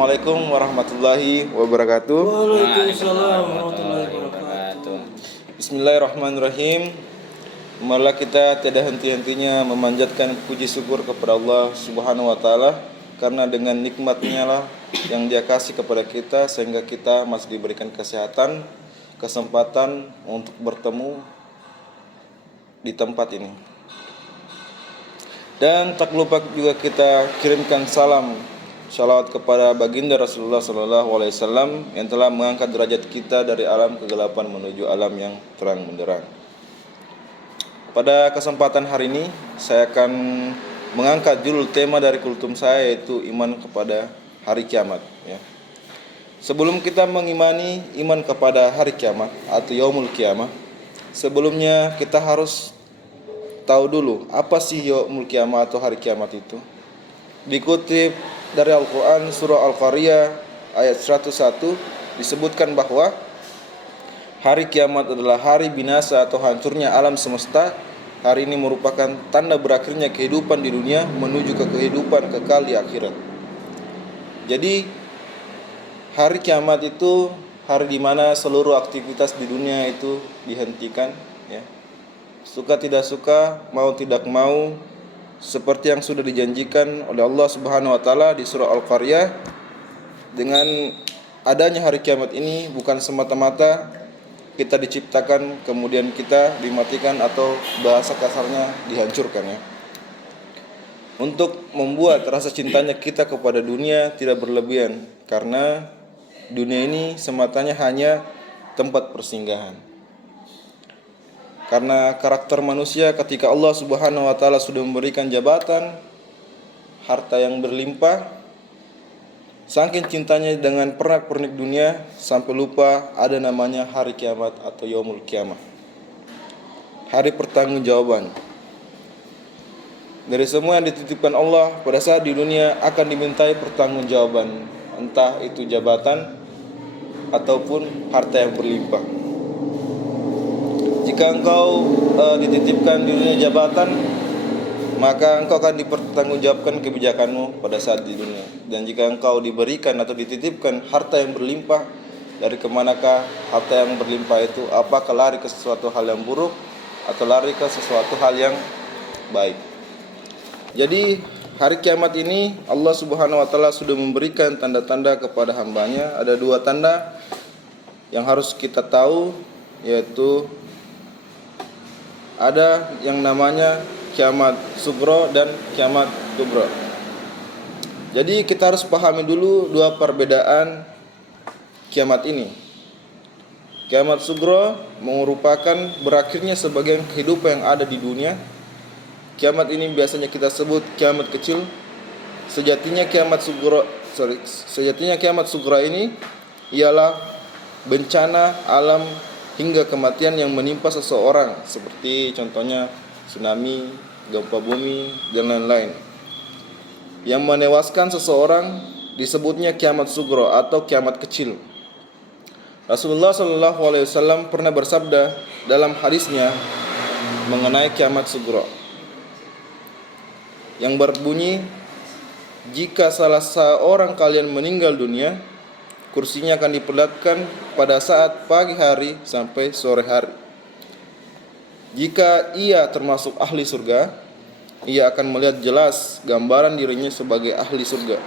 Assalamualaikum warahmatullahi wabarakatuh. Waalaikumsalam warahmatullahi wabarakatuh. Bismillahirrahmanirrahim. Marilah kita tiada henti-hentinya memanjatkan puji syukur kepada Allah Subhanahu wa taala, karena dengan nikmat-Nya lah yang Dia kasih kepada kita sehingga kita masih diberikan kesehatan, kesempatan untuk bertemu di tempat ini. Dan tak lupa juga kita kirimkan salam shalawat kepada baginda Rasulullah SAW yang telah mengangkat derajat kita dari alam kegelapan menuju alam yang terang benderang. Pada kesempatan hari ini saya akan mengangkat judul tema dari kultum saya, yaitu iman kepada hari kiamat. Sebelum kita mengimani iman kepada hari kiamat atau yaumul kiamah, sebelumnya kita harus tahu dulu apa sih yaumul kiamah atau hari kiamat itu. Dikutip dari Al-Quran surah Al-Qariyah ayat 101 disebutkan bahwa hari kiamat adalah hari binasa atau hancurnya alam semesta. Hari ini merupakan tanda berakhirnya kehidupan di dunia menuju ke kehidupan kekal di akhirat. Jadi hari kiamat itu hari di mana seluruh aktivitas di dunia itu dihentikan, Suka tidak suka, mau tidak mau, seperti yang sudah dijanjikan oleh Allah Subhanahu wa taala di surah Al-Qaryah. Dengan adanya hari kiamat ini bukan semata-mata kita diciptakan kemudian kita dimatikan atau bahasa kasarnya dihancurkan, Untuk membuat rasa cintanya kita kepada dunia tidak berlebihan, karena dunia ini sematanya hanya tempat persinggahan. Karena karakter manusia ketika Allah Subhanahu wa taala sudah memberikan jabatan, harta yang berlimpah, saking cintanya dengan pernak-pernik dunia sampai lupa ada namanya hari kiamat atau yaumul kiamah. Hari pertanggungjawaban. Dari semua yang dititipkan Allah pada saat di dunia akan dimintai pertanggungjawaban, entah itu jabatan ataupun harta yang berlimpah. Jika engkau dititipkan di dunia jabatan, maka engkau akan dipertanggungjawabkan kebijakanmu pada saat di dunia. Dan jika engkau diberikan atau dititipkan harta yang berlimpah, dari kemanakah harta yang berlimpah itu? Apakah lari ke sesuatu hal yang buruk atau lari ke sesuatu hal yang baik? Jadi hari kiamat ini Allah Subhanahu wa taala sudah memberikan tanda-tanda kepada hambanya. Ada dua tanda yang harus kita tahu, yaitu ada yang namanya kiamat sugro dan kiamat kubro. Jadi kita harus pahami dulu dua perbedaan kiamat ini. Kiamat sugro merupakan berakhirnya sebagian kehidupan yang ada di dunia. Kiamat ini biasanya kita sebut kiamat kecil. Sejatinya kiamat sugro ini ialah bencana alam hingga kematian yang menimpa seseorang, seperti contohnya tsunami, gempa bumi, dan lain-lain, yang menewaskan seseorang disebutnya kiamat sugro atau kiamat kecil. Rasulullah SAW pernah bersabda dalam hadisnya mengenai kiamat sugro yang berbunyi, jika salah seorang kalian meninggal dunia, kursinya akan diperlihatkan pada saat pagi hari sampai sore hari. Jika ia termasuk ahli surga, ia akan melihat jelas gambaran dirinya sebagai ahli surga.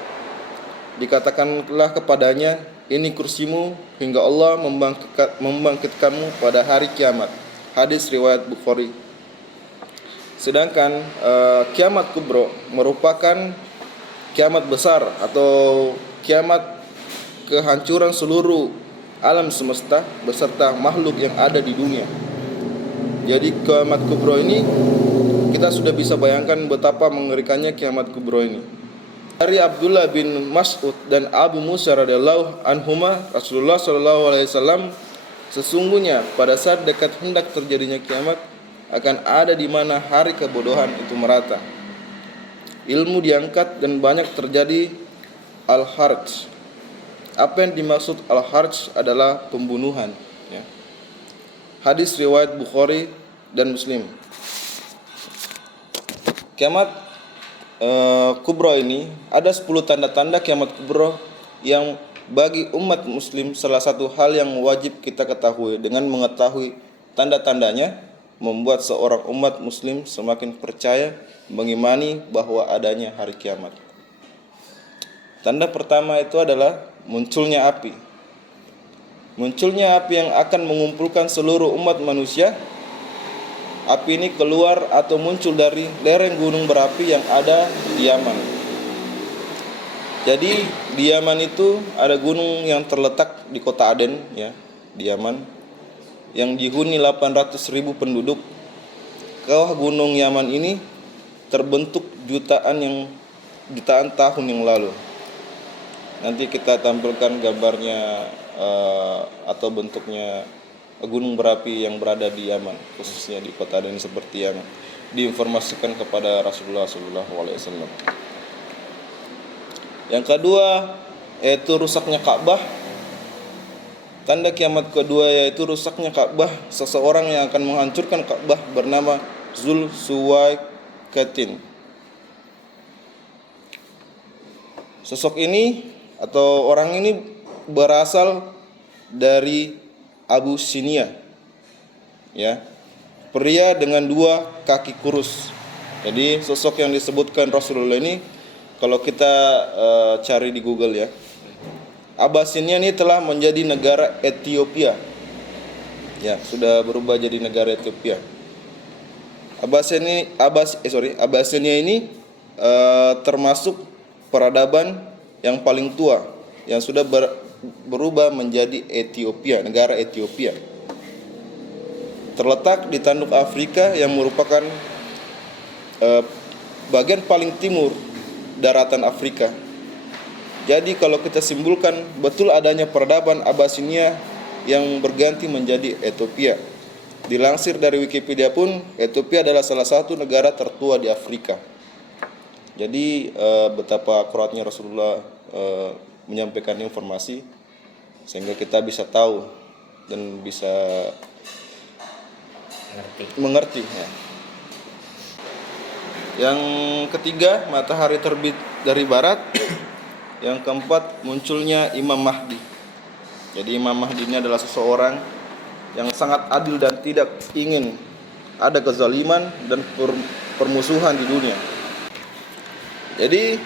Dikatakanlah kepadanya, ini kursimu hingga Allah membangkitkanmu pada hari kiamat. Hadis riwayat Bukhari. Sedangkan kiamat kubro merupakan kiamat besar atau kiamat kehancuran seluruh alam semesta beserta makhluk yang ada di dunia. Jadi kiamat kubro ini kita sudah bisa bayangkan betapa mengerikannya kiamat kubro ini. Dari Abdullah bin Mas'ud dan Abu Musa radhiyallahu anhuma, Rasulullah SAW, sesungguhnya pada saat dekat hendak terjadinya kiamat akan ada di mana hari kebodohan itu merata. Ilmu diangkat dan banyak terjadi al-harj. Apa yang dimaksud al-harj adalah pembunuhan, Hadis riwayat Bukhari dan Muslim. Kiamat kubro ini ada 10 tanda-tanda kiamat kubro yang bagi umat muslim salah satu hal yang wajib kita ketahui. Dengan mengetahui tanda-tandanya membuat seorang umat muslim semakin percaya mengimani bahwa adanya hari kiamat. Tanda pertama itu adalah munculnya api. Munculnya api yang akan mengumpulkan seluruh umat manusia. Api ini keluar atau muncul dari lereng gunung berapi yang ada di Yaman. Jadi di Yaman itu ada gunung yang terletak di kota Aden, ya, di Yaman, yang dihuni 800.000 penduduk. Kawah gunung Yaman ini terbentuk jutaan tahun yang lalu. Nanti kita tampilkan gambarnya atau bentuknya gunung berapi yang berada di Yaman, khususnya di kota Aden seperti yang diinformasikan kepada Rasulullah SAW. Yang kedua yaitu rusaknya Ka'bah. Tanda kiamat kedua yaitu rusaknya Ka'bah. Seseorang yang akan menghancurkan Ka'bah bernama Zul Suwaikatin. Sosok ini atau orang ini berasal dari Abu Sinia, ya, pria dengan 2 kaki kurus. Jadi sosok yang disebutkan Rasulullah ini, kalau kita cari di Google, ya, Abyssinia ini telah menjadi negara Ethiopia, ya, sudah berubah jadi negara Ethiopia. Abyssinia ini termasuk peradaban yang paling tua yang sudah berubah menjadi Ethiopia, negara Ethiopia. Terletak di tanduk Afrika yang merupakan bagian paling timur daratan Afrika. Jadi kalau kita simpulkan betul adanya peradaban Abyssinia yang berganti menjadi Ethiopia. Dilansir dari Wikipedia pun, Ethiopia adalah salah satu negara tertua di Afrika. Jadi betapa akuratnya Rasulullah menyampaikan informasi sehingga kita bisa tahu dan bisa mengerti, ya. Yang ketiga, matahari terbit dari barat. Yang keempat, munculnya Imam Mahdi. Jadi Imam Mahdi ini adalah seseorang yang sangat adil dan tidak ingin ada kezaliman dan permusuhan di dunia. Jadi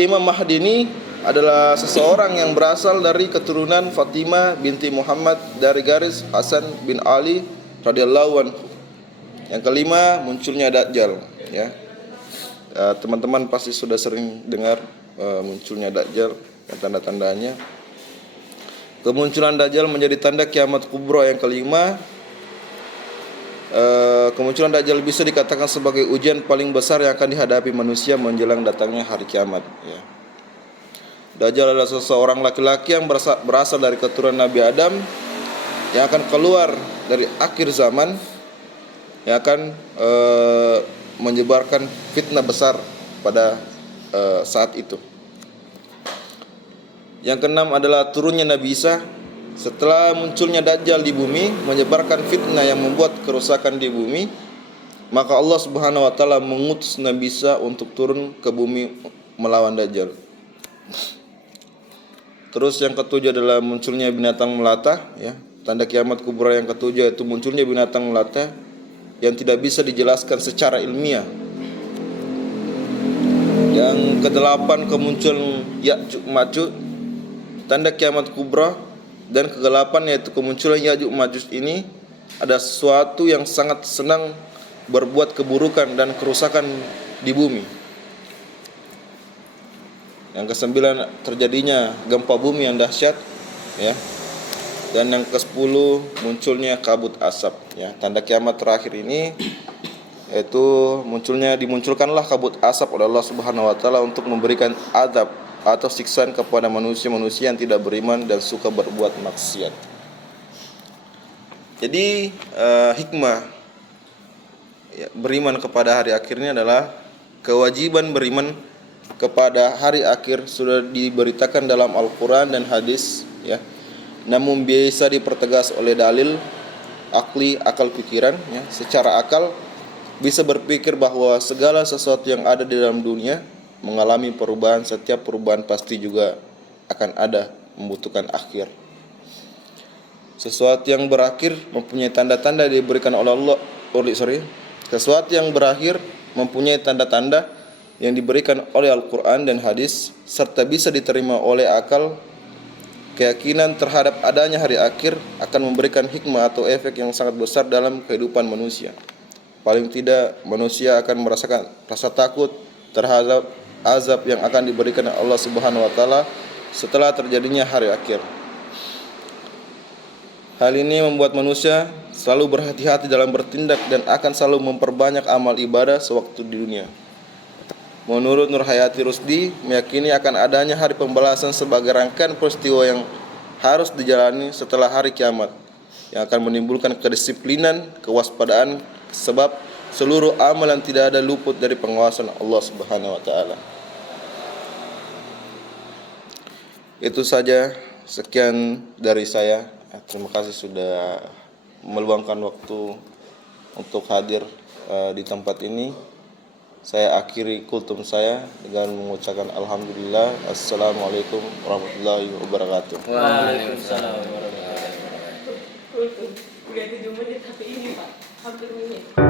Imam Mahdi ini adalah seseorang yang berasal dari keturunan Fatimah binti Muhammad dari garis Hasan bin Ali radhiyallahu anhu. Yang kelima, munculnya Dajjal, ya. Teman-teman pasti sudah sering dengar munculnya Dajjal dan tanda-tandanya. Kemunculan Dajjal menjadi tanda kiamat kubra. Yang kelima, kemunculan Dajjal bisa dikatakan sebagai ujian paling besar yang akan dihadapi manusia menjelang datangnya hari kiamat, ya. Dajjal adalah seseorang laki-laki yang berasal dari keturunan Nabi Adam yang akan keluar dari akhir zaman, yang akan menyebarkan fitnah besar pada saat itu. Yang keenam adalah turunnya Nabi Isa. Setelah munculnya Dajjal di bumi menyebarkan fitnah yang membuat kerusakan di bumi, maka Allah Subhanahu wa taala mengutus Nabi Isa untuk turun ke bumi melawan Dajjal. Terus yang ketujuh adalah munculnya binatang melata, ya. Tanda kiamat kubra yang ketujuh yaitu munculnya binatang melata yang tidak bisa dijelaskan secara ilmiah. Yang kedelapan, kemunculan Ya'juj Ma'juj. Tanda kiamat kubra dan kegelapan yaitu kemunculan Ya'juj Ma'juj ini ada sesuatu yang sangat senang berbuat keburukan dan kerusakan di bumi. Yang kesembilan, terjadinya gempa bumi yang dahsyat, ya. Dan yang ke-10, munculnya kabut asap, ya. Tanda kiamat terakhir ini yaitu dimunculkanlah kabut asap oleh Allah Subhanahu wa taala untuk memberikan azab atau siksaan kepada manusia-manusia yang tidak beriman dan suka berbuat maksiat. Jadi hikmah, ya, beriman kepada hari akhir ini adalah kewajiban beriman kepada hari akhir sudah diberitakan dalam Al-Quran dan hadis, ya. Namun biasa dipertegas oleh dalil akal pikiran, ya. Secara akal bisa berpikir bahwa segala sesuatu yang ada di dalam dunia mengalami perubahan. Setiap perubahan pasti juga akan ada membutuhkan akhir. Sesuatu yang berakhir mempunyai tanda-tanda diberikan oleh Allah. Sesuatu yang berakhir mempunyai tanda-tanda yang diberikan oleh Al-Quran dan hadis, serta bisa diterima oleh akal. Keyakinan terhadap adanya hari akhir akan memberikan hikmah atau efek yang sangat besar dalam kehidupan manusia. Paling tidak manusia akan merasakan rasa takut terhadap azab yang akan diberikan Allah Subhanahu wa taala setelah terjadinya hari akhir. Hal ini membuat manusia selalu berhati-hati dalam bertindak dan akan selalu memperbanyak amal ibadah sewaktu di dunia. Menurut Nur Hayati Rusdi, meyakini akan adanya hari pembalasan sebagai rangkaian peristiwa yang harus dijalani setelah hari kiamat, yang akan menimbulkan kedisiplinan, kewaspadaan, sebab seluruh amalan tidak ada luput dari pengawasan Allah Subhanahu wa taala. Itu saja, sekian dari saya. Terima kasih sudah meluangkan waktu untuk hadir di tempat ini. Saya akhiri kultum saya dengan mengucapkan alhamdulillah. Assalamualaikum warahmatullahi wabarakatuh. Waalaikumsalam warahmatullahi wabarakatuh. Kultum. Udah 7 menit tapi ini Pak, hampir menit.